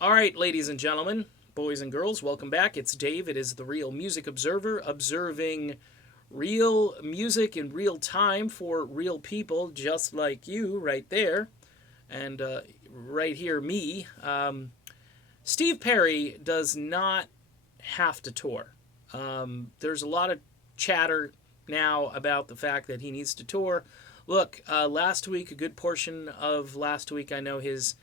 All right, ladies and gentlemen, boys and girls, welcome back. It's Dave. It is the Real Music Observer, observing real music in real time for real people just like you right there. And right here, me. Steve Perry does not have to tour. There's a lot of chatter now about the fact that he needs to tour. Look, last week, a good portion of last week, I know his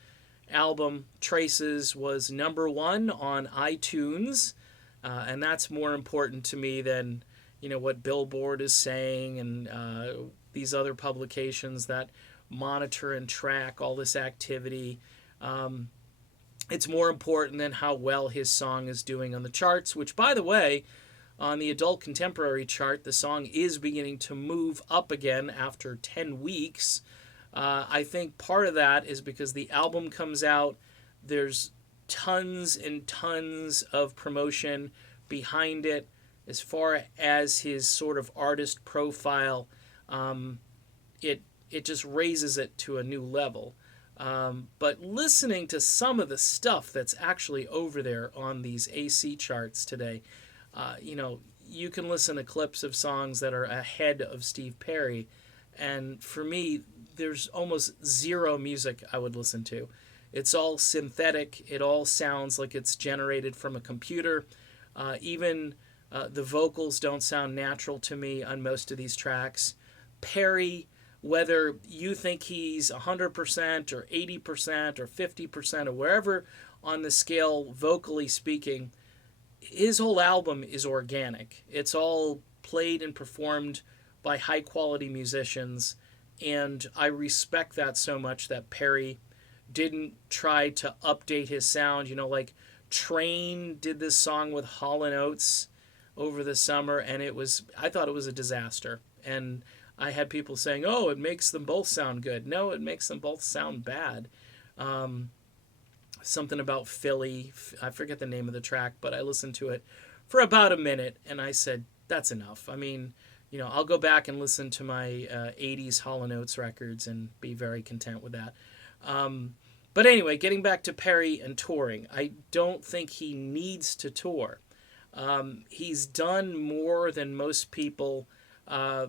album Traces was number one on iTunes, and that's more important to me than what Billboard is saying and these other publications that monitor and track all this activity. It's more important than how well his song is doing on the charts, which, by the way, on the adult contemporary chart, the song is beginning to move up again after 10 weeks. I think part of that is because the album comes out, there's tons and tons of promotion behind it. As far as his sort of artist profile, um, it just raises it to a new level. But listening to some of the stuff that's actually over there on these AC charts today, you can listen to clips of songs that are ahead of Steve Perry. And for me, there's almost zero music I would listen to. It's all synthetic. It all sounds like it's generated from a computer. Even the vocals don't sound natural to me on most of these tracks. Perry, whether you think he's 100% or 80% or 50% or wherever on the scale, vocally speaking, his whole album is organic. It's all played and performed by high quality musicians, and I respect that so much that Perry didn't try to update his sound. Like Train did this song with Hall and Oates over the summer, and I thought it was a disaster. And I had people saying, "Oh, it makes them both sound good." No, it makes them both sound bad. Um, Something about Philly. I forget the name of the track, but I listened to it for about a minute, and I said, "That's enough." I mean, I'll go back and listen to my '80s Hall and Oates records and be very content with that. Um, but anyway, getting back to Perry and touring, I don't think he needs to tour. He's done more than most people uh,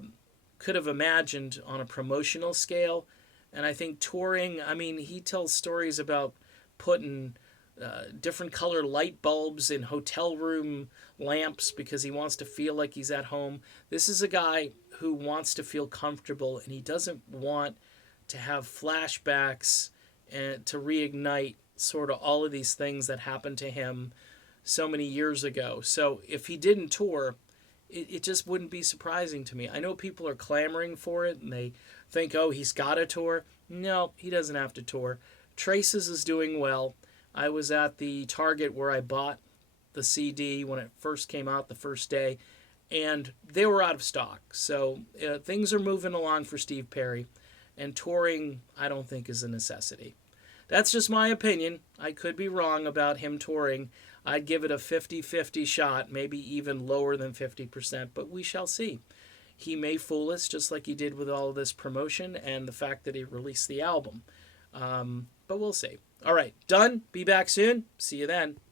could have imagined on a promotional scale. And I think touring, I mean, he tells stories about putting different color light bulbs in hotel room lamps because he wants to feel like he's at home. This is a guy who wants to feel comfortable, and he doesn't want to have flashbacks and to reignite sort of all of these things that happened to him so many years ago. So if he didn't tour, it just wouldn't be surprising to me. I know people are clamoring for it and they think, oh, he's got to tour. No, he doesn't have to tour. Traces is doing well. I was at the Target where I bought the CD when it first came out the first day, and they were out of stock. So things are moving along for Steve Perry, and touring, I don't think, is a necessity. That's just my opinion. I could be wrong about him touring. I'd give it a 50-50 shot, maybe even lower than 50%, but we shall see. He may fool us just like he did with all of this promotion and the fact that he released the album. But we'll see. All right, done. Be back soon. See you then.